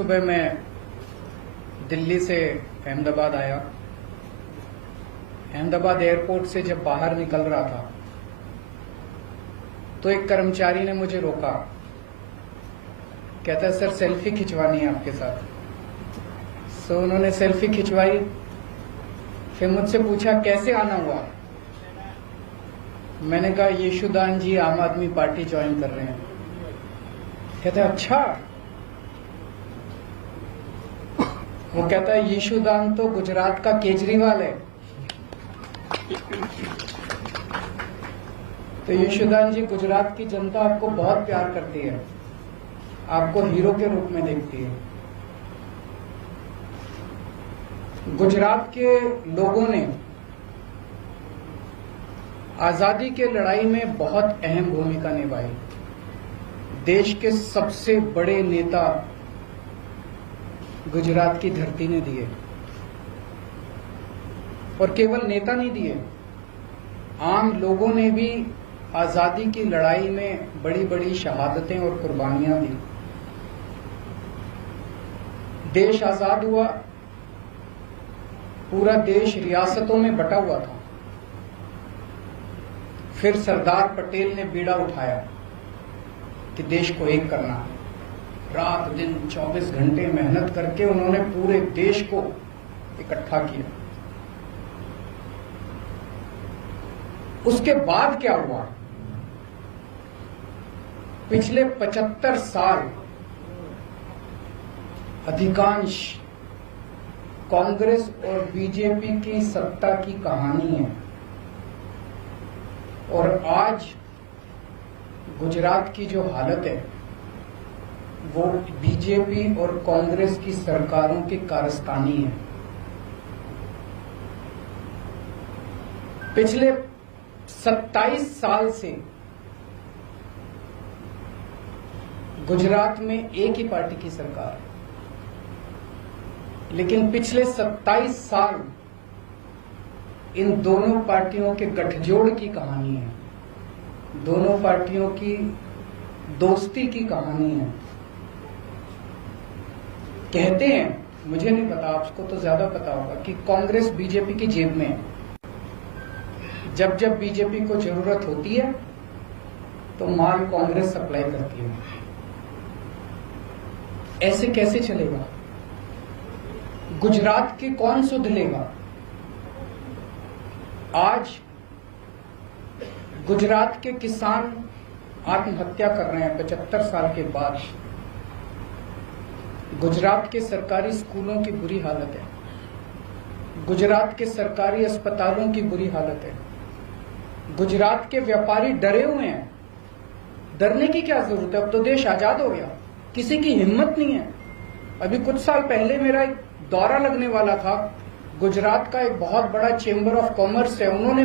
सुबह मैं दिल्ली से अहमदाबाद आया। अहमदाबाद एयरपोर्ट से जब बाहर निकल रहा था तो एक कर्मचारी ने मुझे रोका। कहता है सर सेल्फी खिंचवानी है आपके साथ। सो उन्होंने सेल्फी खिंचवाई। फिर मुझसे पूछा कैसे आना हुआ। मैंने कहा यशुदान जी आम आदमी पार्टी ज्वाइन कर रहे हैं। कहता है अच्छा। वो कहता है यशुदान तो गुजरात का केजरीवाल है। तो यशुदान जी गुजरात की जनता आपको बहुत प्यार करती है, आपको हीरो के रूप में देखती है। गुजरात के लोगों ने आजादी के लड़ाई में बहुत अहम भूमिका निभाई। देश के सबसे बड़े नेता गुजरात की धरती ने दिए, और केवल नेता नहीं दिए, आम लोगों ने भी आजादी की लड़ाई में बड़ी बड़ी शहादतें और कुर्बानियां दी। देश आजाद हुआ, पूरा देश रियासतों में बटा हुआ था। फिर सरदार पटेल ने बीड़ा उठाया कि देश को एक करना है। रात दिन 24 घंटे मेहनत करके उन्होंने पूरे देश को इकट्ठा किया। उसके बाद क्या हुआ? पिछले 75 साल अधिकांश कांग्रेस और बीजेपी की सत्ता की कहानी है, और आज गुजरात की जो हालत है वो बीजेपी और कांग्रेस की सरकारों की कारस्तानी है। पिछले 27 साल से गुजरात में एक ही पार्टी की सरकार है, लेकिन पिछले 27 साल इन दोनों पार्टियों के गठजोड़ की कहानी है, दोनों पार्टियों की दोस्ती की कहानी है। कहते हैं, मुझे नहीं पता, आपको तो ज्यादा पता होगा, कि कांग्रेस बीजेपी की जेब में है। जब जब बीजेपी को जरूरत होती है तो माल कांग्रेस सप्लाई करती है। ऐसे कैसे चलेगा? गुजरात के कौन सुध लेगा? आज गुजरात के किसान आत्महत्या कर रहे हैं 75 साल के बाद। गुजरात के सरकारी स्कूलों की बुरी हालत है, गुजरात के सरकारी अस्पतालों की बुरी हालत है। गुजरात के व्यापारी डरे हुए हैं। डरने की क्या जरूरत है? अब तो देश आजाद हो गया, किसी की हिम्मत नहीं है। अभी कुछ साल पहले मेरा एक दौरा लगने वाला था। गुजरात का एक बहुत बड़ा चेंबर ऑफ कॉमर्स है, उन्होंने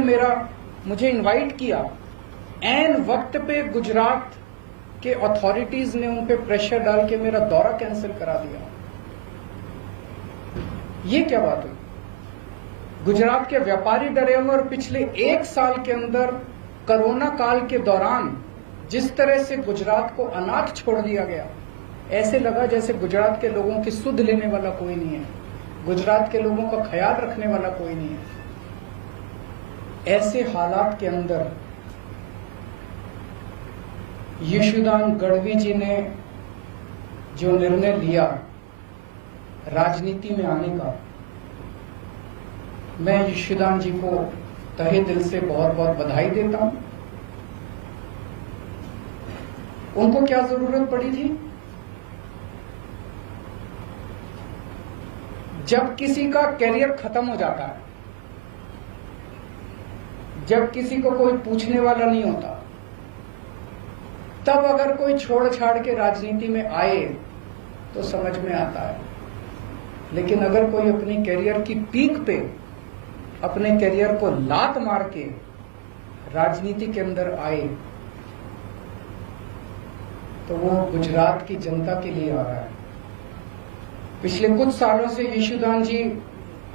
मुझे इनवाइट किया। ऐन वक्त पे गुजरात के अथॉरिटीज ने उन पे प्रेशर डाल के मेरा दौरा कैंसिल करा दिया। ये क्या बात हुई? गुजरात के व्यापारी डरे हुए, और पिछले 1 साल के अंदर कोरोना काल के दौरान जिस तरह से गुजरात को अनाथ छोड़ दिया गया, ऐसे लगा जैसे गुजरात के लोगों की सुध लेने वाला कोई नहीं है, गुजरात के लोगों का ख्याल रखने वाला कोई नहीं है। ऐसे हालात के अंदर यशुदान गढ़वी जी ने जो निर्णय लिया राजनीति में आने का, मैं यशुदान जी को तहे दिल से बहुत बहुत बधाई देता हूं। उनको क्या जरूरत पड़ी थी? जब किसी का कैरियर खत्म हो जाता है, जब किसी को कोई पूछने वाला नहीं होता, तब अगर कोई छोड़ छाड़ के राजनीति में आए तो समझ में आता है। लेकिन अगर कोई अपनी कैरियर की पीक पे अपने कैरियर को लात मार के राजनीति के अंदर आए तो वो गुजरात की जनता के लिए आ रहा है। पिछले कुछ सालों से यशुदान जी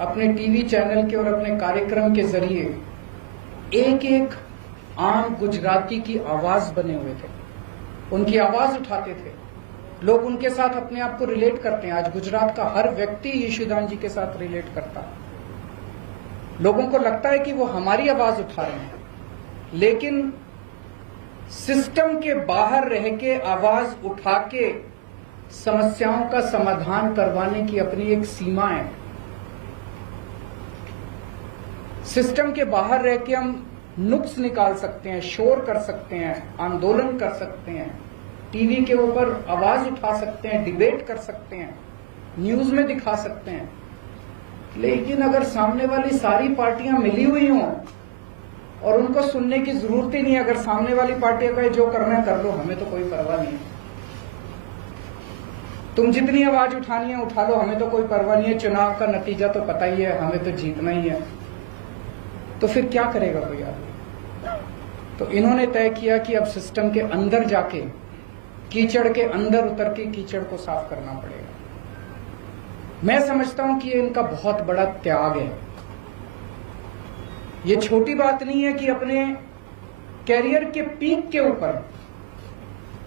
अपने टीवी चैनल के और अपने कार्यक्रम के जरिए एक एक आम गुजराती की आवाज बने हुए थे, उनकी आवाज उठाते थे। लोग उनके साथ अपने आप को रिलेट करते हैं। आज गुजरात का हर व्यक्ति यशोदान जी के साथ रिलेट करता है। लोगों को लगता है कि वो हमारी आवाज उठा रहे हैं, लेकिन सिस्टम के बाहर रह के आवाज उठा के समस्याओं का समाधान करवाने की अपनी एक सीमा है। सिस्टम के बाहर रह के हम नुक्स निकाल सकते हैं, शोर कर सकते हैं, आंदोलन कर सकते हैं, टीवी के ऊपर आवाज उठा सकते हैं, डिबेट कर सकते हैं, न्यूज में दिखा सकते हैं। लेकिन अगर सामने वाली सारी पार्टियां मिली हुई हों और उनको सुनने की जरूरत ही नहीं, अगर सामने वाली पार्टियां कहे जो करना है कर लो, हमें तो कोई परवाह नहीं है, तुम जितनी आवाज उठानी है उठा लो, हमें तो कोई परवाह नहीं है, चुनाव का नतीजा तो पता ही है, हमें तो जीतना ही है, तो फिर क्या करेगा कोई आदमी? तो इन्होंने तय किया कि अब सिस्टम के अंदर जाके, कीचड़ के अंदर उतर के कीचड़ को साफ करना पड़ेगा। मैं समझता हूं कि ये इनका बहुत बड़ा त्याग है। ये छोटी बात नहीं है कि अपने कैरियर के पीक के ऊपर,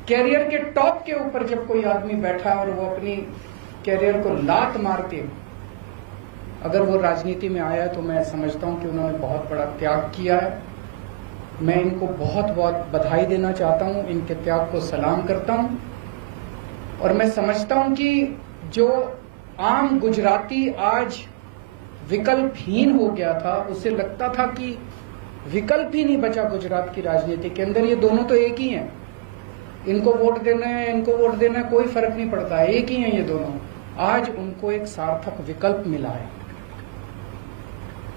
कैरियर के टॉप के ऊपर जब कोई आदमी बैठा और वो अपनी कैरियर को लात मार के अगर वो राजनीति में आया है, तो मैं समझता हूं कि उन्होंने बहुत बड़ा त्याग किया है। मैं इनको बहुत बहुत बधाई देना चाहता हूं, इनके त्याग को सलाम करता हूं। और मैं समझता हूं कि जो आम गुजराती आज विकल्पहीन हो गया था, उसे लगता था कि विकल्प ही नहीं बचा गुजरात की राजनीति के अंदर, ये दोनों तो एक ही हैं, इनको वोट देना है, इनको वोट देना है, कोई फर्क नहीं पड़ता है, एक ही हैं ये दोनों। आज उनको एक सार्थक विकल्प मिला है।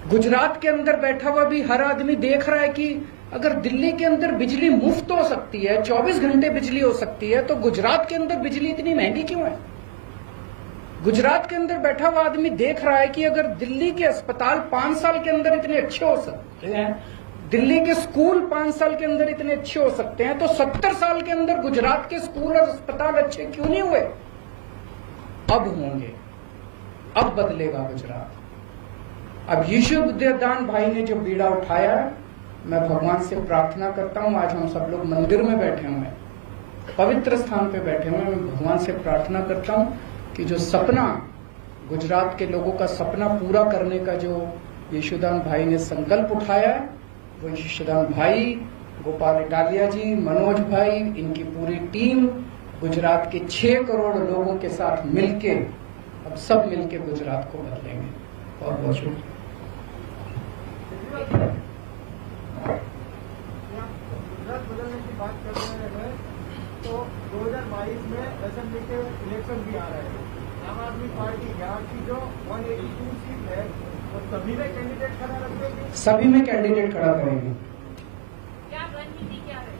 गुजरात के अंदर बैठा हुआ भी हर आदमी देख रहा है कि अगर दिल्ली के अंदर बिजली मुफ्त हो सकती है, 24 घंटे बिजली हो सकती है, तो गुजरात के अंदर बिजली इतनी महंगी क्यों है? गुजरात के अंदर बैठा हुआ आदमी देख रहा है कि अगर दिल्ली के अस्पताल 5 साल के अंदर इतने अच्छे हो सकते हैं, दिल्ली के स्कूल 5 साल के अंदर इतने अच्छे हो सकते हैं, तो 70 साल के अंदर गुजरात के स्कूल और अस्पताल अच्छे क्यों नहीं हुए? अब होंगे, अब बदलेगा गुजरात। अब यशोदान भाई ने जो बीड़ा उठाया है, मैं भगवान से प्रार्थना करता हूं, आज हम सब लोग मंदिर में बैठे हुए हैं, पवित्र स्थान पे बैठे हुए हैं, मैं भगवान से प्रार्थना करता हूं कि जो सपना, गुजरात के लोगों का सपना पूरा करने का जो यशोदान भाई ने संकल्प उठाया है, वो यशोदान भाई, गोपाल इटालिया जी, मनोज भाई, इनकी पूरी टीम गुजरात के 6 करोड़ लोगों के साथ मिलके अब सब मिलके गुजरात को बदलेंगे। बहुत बहुत शुक्रिया। गुजरात बदलने की बात कर रहे हैं तो 2022 में असेंबली के इलेक्शन भी आ रहे हैं। आम आदमी पार्टी यहाँ की जो 182 सीट है वो सभी में कैंडिडेट खड़ा रखेंगे, सभी में कैंडिडेट खड़ा करेंगे। क्या रणनीति क्या है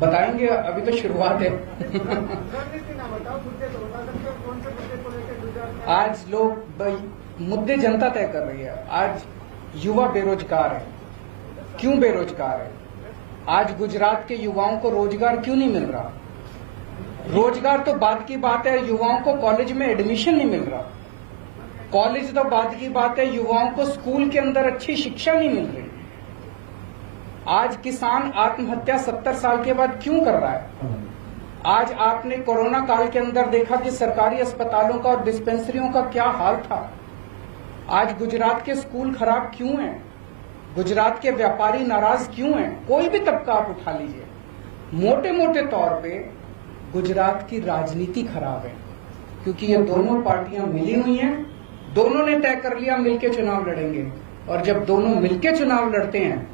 बताएंगे, अभी तो शुरुआत है। रणनीति ना बताओ, मुद्दे तो बता सकते हो, कौन से मुद्दे को लेकर गुजरात में आज लोग मुद्दे जनता तय कर रही है। आज युवा बेरोजगार है, क्यों बेरोजगार है? आज गुजरात के युवाओं को रोजगार क्यों नहीं मिल रहा? रोजगार तो बात की बात है, युवाओं को कॉलेज में एडमिशन नहीं मिल रहा। कॉलेज तो बात की बात है, युवाओं को स्कूल के अंदर अच्छी शिक्षा नहीं मिल रही। आज किसान आत्महत्या 70 साल के बाद क्यों कर रहा है? आज आपने कोरोना काल के अंदर देखा कि सरकारी अस्पतालों का और डिस्पेंसरियों का क्या हाल था। आज गुजरात के स्कूल खराब क्यों हैं? गुजरात के व्यापारी नाराज क्यों हैं? कोई भी तबका आप उठा लीजिए, मोटे मोटे तौर पे गुजरात की राजनीति खराब है, क्योंकि ये दोनों पार्टियां मिली हुई हैं, दोनों ने तय कर लिया मिलके चुनाव लड़ेंगे, और जब दोनों मिलके चुनाव लड़ते हैं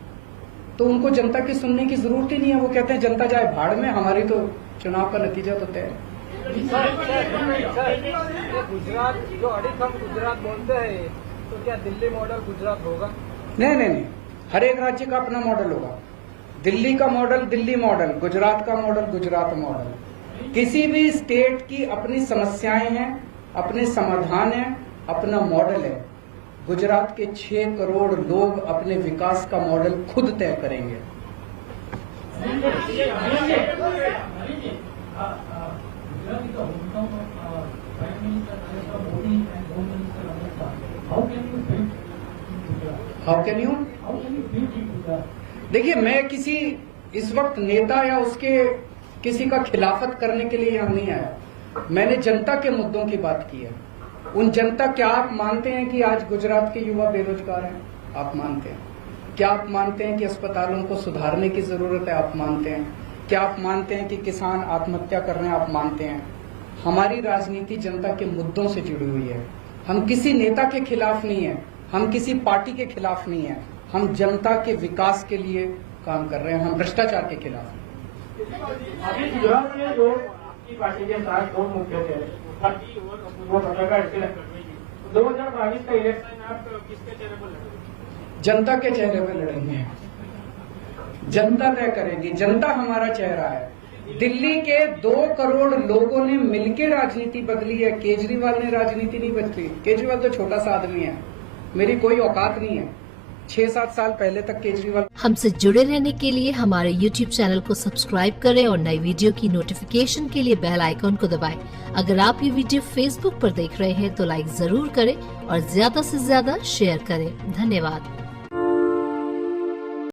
तो उनको जनता की सुनने की जरूरत ही नहीं है। वो कहते हैं जनता जाए भाड़ में, हमारी तो चुनाव का नतीजा तो तय है। गुजरात जो अड़ीखम गुजरात बोलते हैं, तो क्या दिल्ली मॉडल गुजरात होगा? नहीं, हर एक राज्य का अपना मॉडल होगा। दिल्ली का मॉडल दिल्ली मॉडल, गुजरात का मॉडल गुजरात मॉडल। किसी भी स्टेट की अपनी समस्याएं हैं, अपने समाधान हैं, अपना मॉडल है। गुजरात के 6 करोड़ लोग अपने विकास का मॉडल खुद तय करेंगे। How can you? देखिए, मैं किसी इस वक्त नेता या उसके किसी का खिलाफत करने के लिए यहाँ नहीं आया। मैंने जनता के मुद्दों की बात की है। उन जनता, क्या आप मानते हैं कि आज गुजरात के युवा बेरोजगार हैं? आप मानते हैं? क्या आप मानते हैं कि अस्पतालों को सुधारने की जरूरत है? आप मानते हैं? क्या आप मानते हैं कि किसान आत्महत्या कर रहे हैं? आप मानते हैं? हमारी राजनीति जनता के मुद्दों से जुड़ी हुई है। हम किसी नेता के खिलाफ नहीं है, हम किसी पार्टी के खिलाफ नहीं है, हम जनता के विकास के लिए काम कर रहे हैं, हम भ्रष्टाचार के खिलाफ हैं। अभी गुजरात में जो आपकी पार्टी के साथ दो मुद्दे थे, वो पत्रकार 2022 का इलेक्शन आप किसके चेहरे पर लड़ेंगे? जनता के चेहरे पे लड़ेंगे। जनता तय करेगी, जनता हमारा चेहरा है। दिल्ली के 2 करोड़ लोगों ने मिलकर राजनीति बदली है, केजरीवाल ने राजनीति नहीं बदली। केजरीवाल तो छोटा सा आदमी है, मेरी कोई औकात नहीं है। 6-7 साल पहले तक केजरीवाल। हमसे जुड़े रहने के लिए हमारे YouTube चैनल को सब्सक्राइब करें और नई वीडियो की नोटिफिकेशन के लिए बेल आइकॉन को दबाएं। अगर आप ये वीडियो Facebook पर देख रहे हैं तो लाइक जरूर करें और ज्यादा से ज्यादा शेयर करें। धन्यवाद।